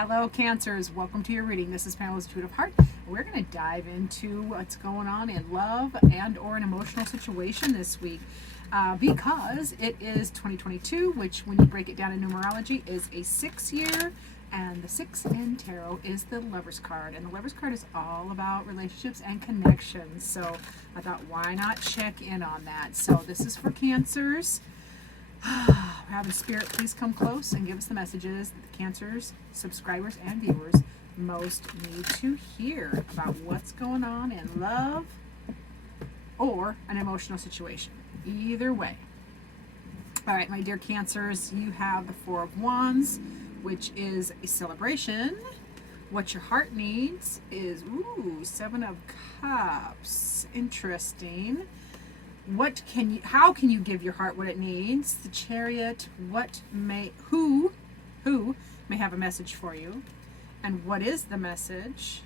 Hello, Cancers. Welcome to your reading. This is Pamela's Intuitive of Heart. We're going to dive into what's going on in love and or an emotional situation this week because it is 2022, which when you break it down in numerology is a 6-year, and the 6 in tarot is the Lover's card. And the Lover's card is all about relationships and connections. So I thought, why not check in on that? So this is for Cancers. We're having Spirit, please come close and give us the messages that the Cancers, subscribers, and viewers most need to hear about what's going on in love or an emotional situation. Either way. All right, my dear Cancers, you have the Four of Wands, which is a celebration. What your heart needs is, Seven of Cups. Interesting. How can you give your heart what it needs? The Chariot, who may have a message for you, and what is the message,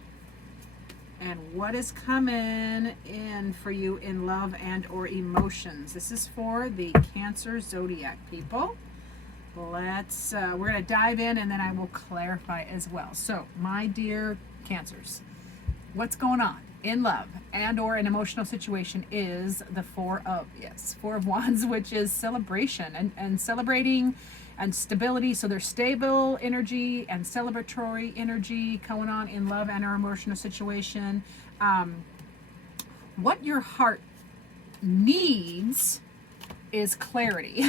and what is coming in for you in love and or emotions. This is for the Cancer Zodiac people. We're going to dive in, and then I will clarify as well. So, my dear Cancers, what's going on in love and or an emotional situation is the Four of Wands, which is celebration and celebrating and stability. So there's stable energy and celebratory energy going on in love and our emotional situation. What your heart needs is clarity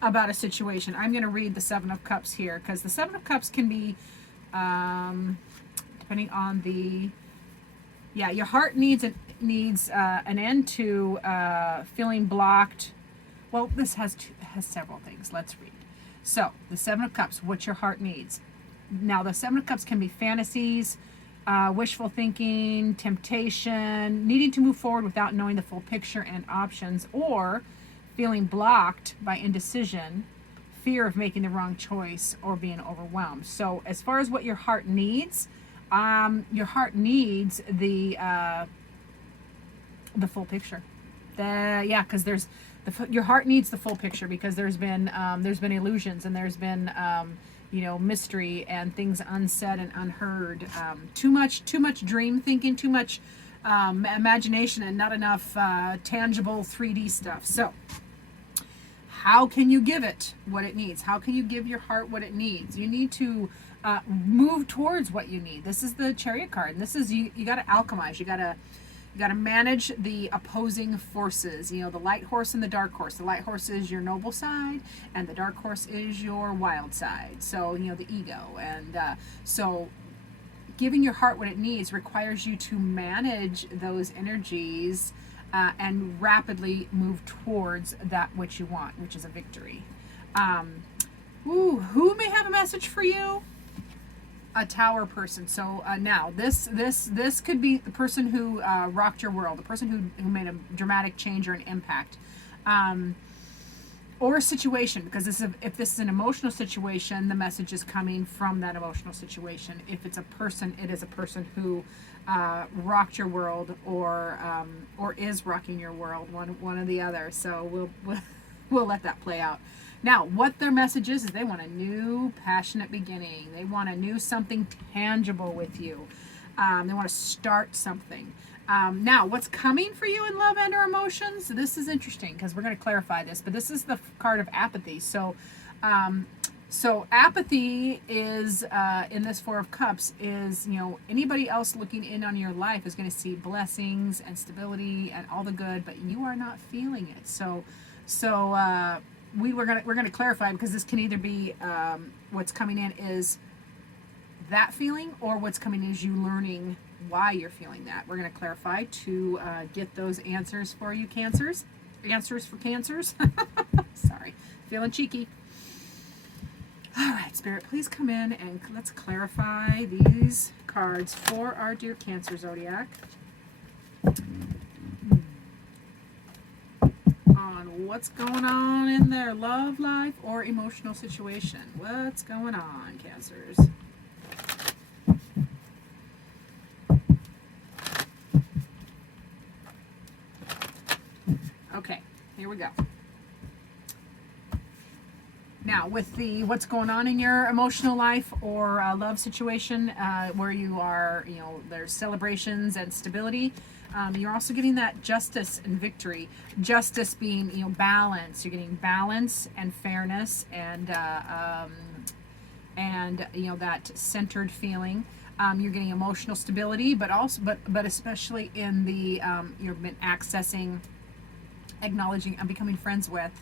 about a situation. I'm going to read the Seven of Cups here because the Seven of Cups can be, depending on your heart needs an end to feeling blocked. Well, this has several things. Let's read. So, the Seven of Cups, what your heart needs. Now, the Seven of Cups can be fantasies, wishful thinking, temptation, needing to move forward without knowing the full picture and options, or feeling blocked by indecision, fear of making the wrong choice, or being overwhelmed. So, as far as what your heart needs, your heart needs the full picture. Because your heart needs the full picture because there's been illusions, and there's been mystery and things unsaid and unheard. Too much dream thinking, too much imagination, and not enough tangible 3D stuff. So, how can you give it what it needs? How can you give your heart what it needs? You need to move towards what you need. This is the Chariot card, and this is you got to alchemize. You got to manage the opposing forces. The light horse and the dark horse. The light horse is your noble side, and the dark horse is your wild side. So the ego, and so giving your heart what it needs requires you to manage those energies and rapidly move towards that which you want, which is a victory. Who may have a message for you? A Tower person. So now this could be the person who rocked your world, the person who made a dramatic change or an impact, or a situation. Because if this is an emotional situation, the message is coming from that emotional situation. If it's a person, it is a person who rocked your world or is rocking your world, one or the other. So we'll let that play out. Now, what their message is they want a new passionate beginning. They want a new something tangible with you. They want to start something. Now, what's coming for you in love and or emotions? This is interesting because we're going to clarify this, but this is the card of apathy. So apathy is, in this Four of Cups, is, anybody else looking in on your life is going to see blessings and stability and all the good, but you are not feeling it. So we're gonna clarify, because this can either be what's coming in is that feeling, or what's coming in is you learning why you're feeling that. We're gonna clarify to get those answers for you, Cancers. Answers for Cancers. Sorry, feeling cheeky. All right, Spirit, please come in and let's clarify these cards for our dear Cancer Zodiac. On what's going on in their love life or emotional situation. What's going on, Cancers? Okay, here we go. Now, with the what's going on in your emotional life or love situation, where you are, there's celebrations and stability. You're also getting that justice and victory. Justice being, balance. You're getting balance and fairness and that centered feeling. You're getting emotional stability, but especially in the you've been accessing, acknowledging, and becoming friends with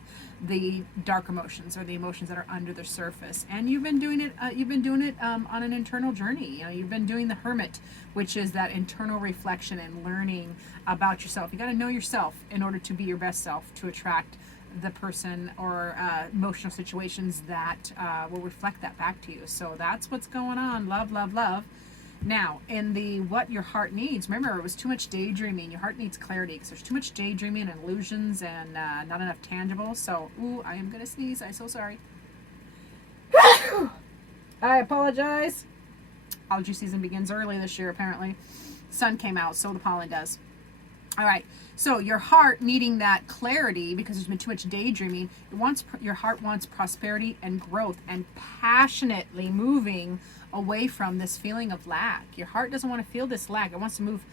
the dark emotions, or the emotions that are under the surface. And you've been doing it. On an internal journey. You've been doing the hermit, which is that internal reflection and learning about yourself. You got to know yourself in order to be your best self, to attract the person or emotional situations that will reflect that back to you. So that's what's going on. Love, love, love. Now, in the what your heart needs, remember, it was too much daydreaming. Your heart needs clarity because there's too much daydreaming and illusions and not enough tangible. So, I am going to sneeze. I'm so sorry. I apologize. Allergy season begins early this year, apparently. Sun came out, so the pollen does. All right, so your heart needing that clarity because there's been too much daydreaming. Your heart wants prosperity and growth and passionately moving away from this feeling of lack. Your heart doesn't want to feel this lack. It wants to move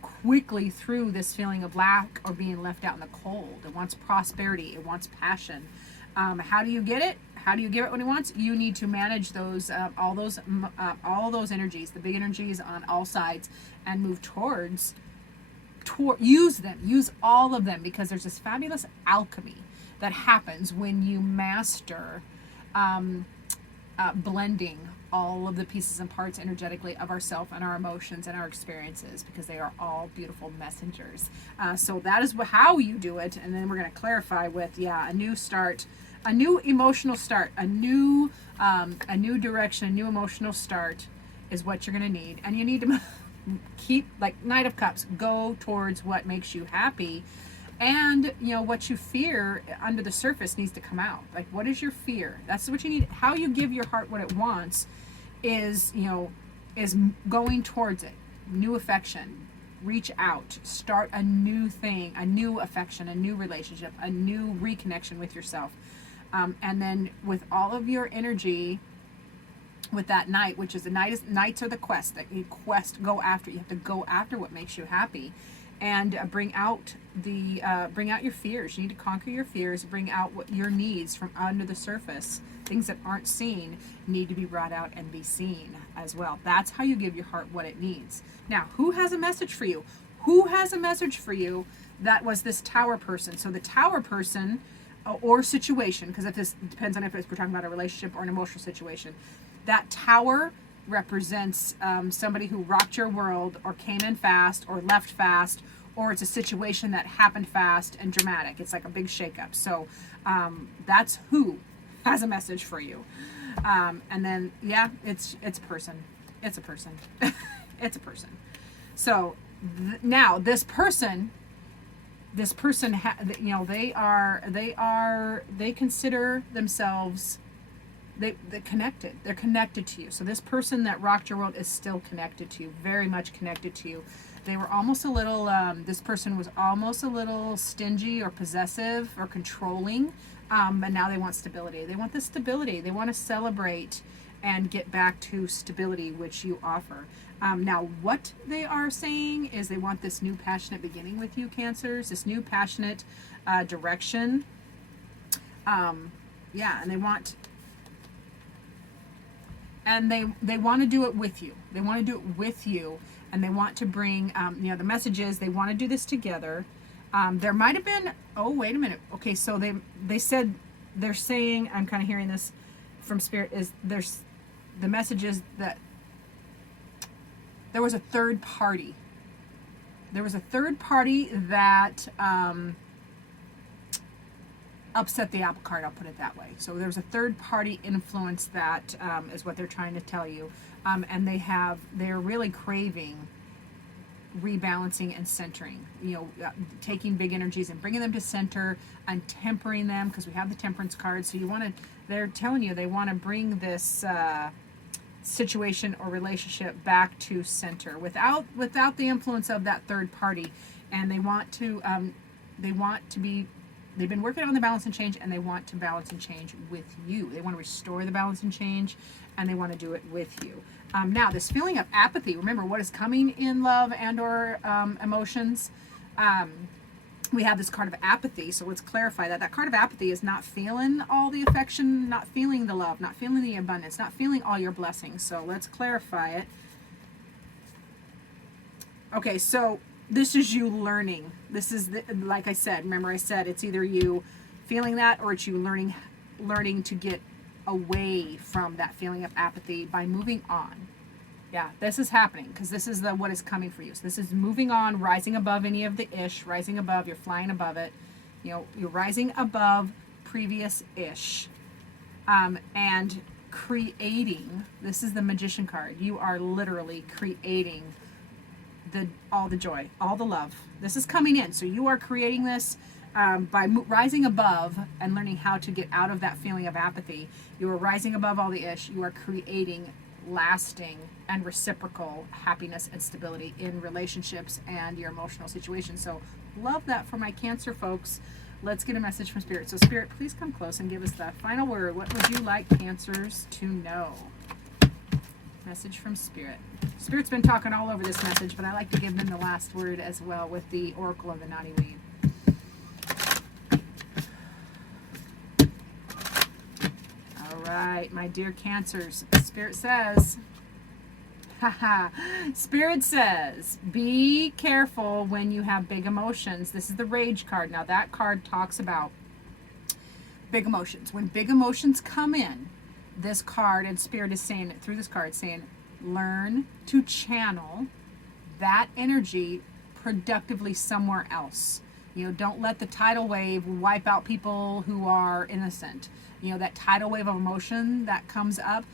quickly through this feeling of lack or being left out in the cold. It wants prosperity. It wants passion. How do you get it? How do you give it what it wants? You need to manage those, all those energies, the big energies on all sides, and move towards use them, use all of them, because there's this fabulous alchemy that happens when you master blending all of the pieces and parts energetically of ourself and our emotions and our experiences, because they are all beautiful messengers. So that is how you do it, and then we're going to clarify with a new start, a new emotional start, a new direction, a new emotional start is what you're going to need, and you need to keep, like Knight of Cups, go towards what makes you happy, and what you fear under the surface needs to come out. Like, what is your fear? That's what you need. How you give your heart what it wants is going towards it. New affection, reach out, start a new thing, a new affection, a new relationship, a new reconnection with yourself, and then with all of your energy, with that knight, which is knights are the quest, that you go after. You have to go after what makes you happy, and bring out your fears. You need to conquer your fears, bring out what your needs from under the surface. Things that aren't seen need to be brought out and be seen as well. That's how you give your heart what it needs. Now, who has a message for you? Who has a message for you? That was this tower person. So the tower person or situation, because if this depends on if we're talking about a relationship or an emotional situation. That tower represents somebody who rocked your world, or came in fast, or left fast, or it's a situation that happened fast and dramatic. It's like a big shakeup. So that's who has a message for you. And then it's a person. It's a person. It's a person. So now this person, they consider themselves. They're connected. They're connected to you. So this person that rocked your world is still connected to you, very much connected to you. They were almost a little, this person was almost a little stingy or possessive or controlling, but now they want stability. They want the stability. They want to celebrate and get back to stability, which you offer. Now, what they are saying is they want this new passionate beginning with you, Cancers, this new passionate direction. And they want... And they want to do it with you. They want to do it with you, and they want to bring, the messages. They want to do this together. There might have been. Oh, wait a minute. Okay, so they said they're saying. I'm kind of hearing this from Spirit. Is there's the messages that there was a third party. There was a third party that upset the apple cart, I'll put it that way. So there's a third party influence that is what they're trying to tell you, and they're really craving rebalancing and centering, taking big energies and bringing them to center and tempering them, because we have the temperance card. So they're telling you they want to bring this situation or relationship back to center without the influence of that third party, and they want to be They've been working on the balance and change, and they want to balance and change with you. They want to restore the balance and change, and they want to do it with you. Now, this feeling of apathy, remember what is coming in love and or emotions. We have this card of apathy, so let's clarify that. That card of apathy is not feeling all the affection, not feeling the love, not feeling the abundance, not feeling all your blessings. So let's clarify it. Okay, so this is you learning. This is, like I said, remember I said it's either you feeling that or it's you learning to get away from that feeling of apathy by moving on. Yeah, this is happening because this is what is coming for you. So this is moving on, rising above any of the ish, rising above, you're flying above it. You know, you're rising above previous ish. And creating, this is the Magician card. You are literally creating all the joy, all the love. This is coming in. So you are creating this by rising above and learning how to get out of that feeling of apathy. You are rising above all the ish. You are creating lasting and reciprocal happiness and stability in relationships and your emotional situation. So love that for my Cancer folks. Let's get a message from Spirit. So Spirit, please come close and give us the final word. What would you like Cancers to know? Message from Spirit. Spirit's been talking all over this message, but I like to give them the last word as well with the Oracle of the Naughty Weed. All right, my dear Cancers. Spirit says, Spirit says, be careful when you have big emotions. This is the Rage card. Now that card talks about big emotions. When big emotions come in, this card, and Spirit is saying it through this card, saying, learn to channel that energy productively somewhere else. You know, don't let the tidal wave wipe out people who are innocent. You know, that tidal wave of emotion that comes up,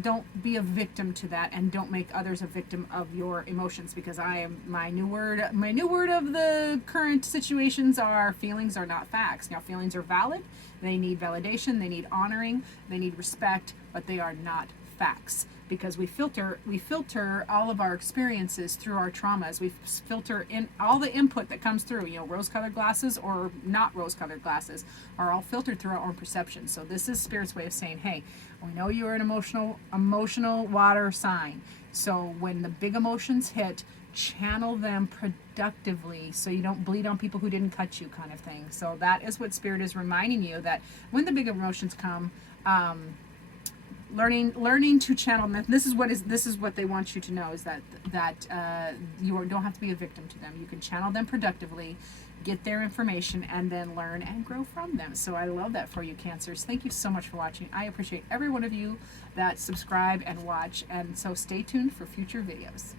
don't be a victim to that, and don't make others a victim of your emotions, because my new word of the current situations are feelings are not facts. Now, feelings are valid. They need validation, they need honoring, they need respect, but they are not facts, because we filter all of our experiences through our traumas. We filter in all the input that comes through, you know, rose-colored glasses or not rose-colored glasses are all filtered through our own perception. So this is Spirit's way of saying, hey, we know you're an emotional water sign. So when the big emotions hit, channel them productively so you don't bleed on people who didn't cut you, kind of thing. So that is what Spirit is reminding you, that when the big emotions come, learning to channel them. This is what they want you to know, is that you don't have to be a victim to them. You can channel them productively, get their information, and then learn and grow from them. So I love that for you, Cancers. Thank you so much for watching. I appreciate every one of you that subscribe and watch, and so stay tuned for future videos.